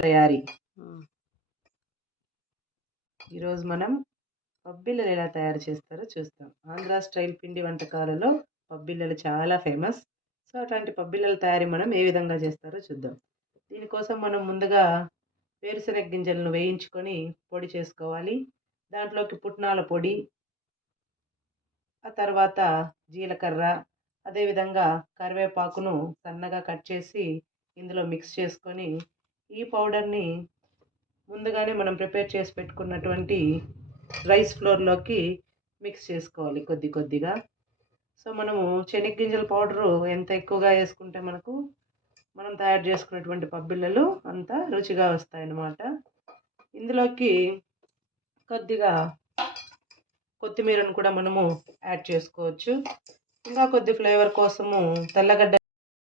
తయారీ. ఈరోజు మనం పబ్బిళ్ళలు ఎలా తయారు చేస్తారో చూస్తాం. ఆంధ్ర స్టైల్ పిండి వంటకాలలో పబ్బిళ్ళలు చాలా ఫేమస్. సో అట్లాంటి పబ్బిళ్ళల తయారీ మనం ఏ విధంగా చేస్తారో చూద్దాం. దీనికోసం మనం ముందుగా వేరుశనగ గింజలను వేయించుకొని పొడి చేసుకోవాలి. దాంట్లోకి పుట్నాల పొడి, ఆ తర్వాత జీలకర్ర, అదేవిధంగా కరివేపాకును సన్నగా కట్ చేసి ఇందులో మిక్స్ చేసుకొని ఈ పౌడర్ని ముందుగానే మనం ప్రిపేర్ చేసి పెట్టుకున్నటువంటి రైస్ ఫ్లోర్లోకి మిక్స్ చేసుకోవాలి కొద్ది కొద్దిగా. సో మనము శనగగింజల పౌడరు ఎంత ఎక్కువగా వేసుకుంటే మనం తయారు చేసుకున్నటువంటి పబ్బిళ్ళలు అంత రుచిగా వస్తాయన్నమాట. ఇందులోకి కొద్దిగా కొత్తిమీరను కూడా మనము యాడ్ చేసుకోవచ్చు. ఇంకా కొద్ది ఫ్లేవర్ కోసము తెల్లగడ్డ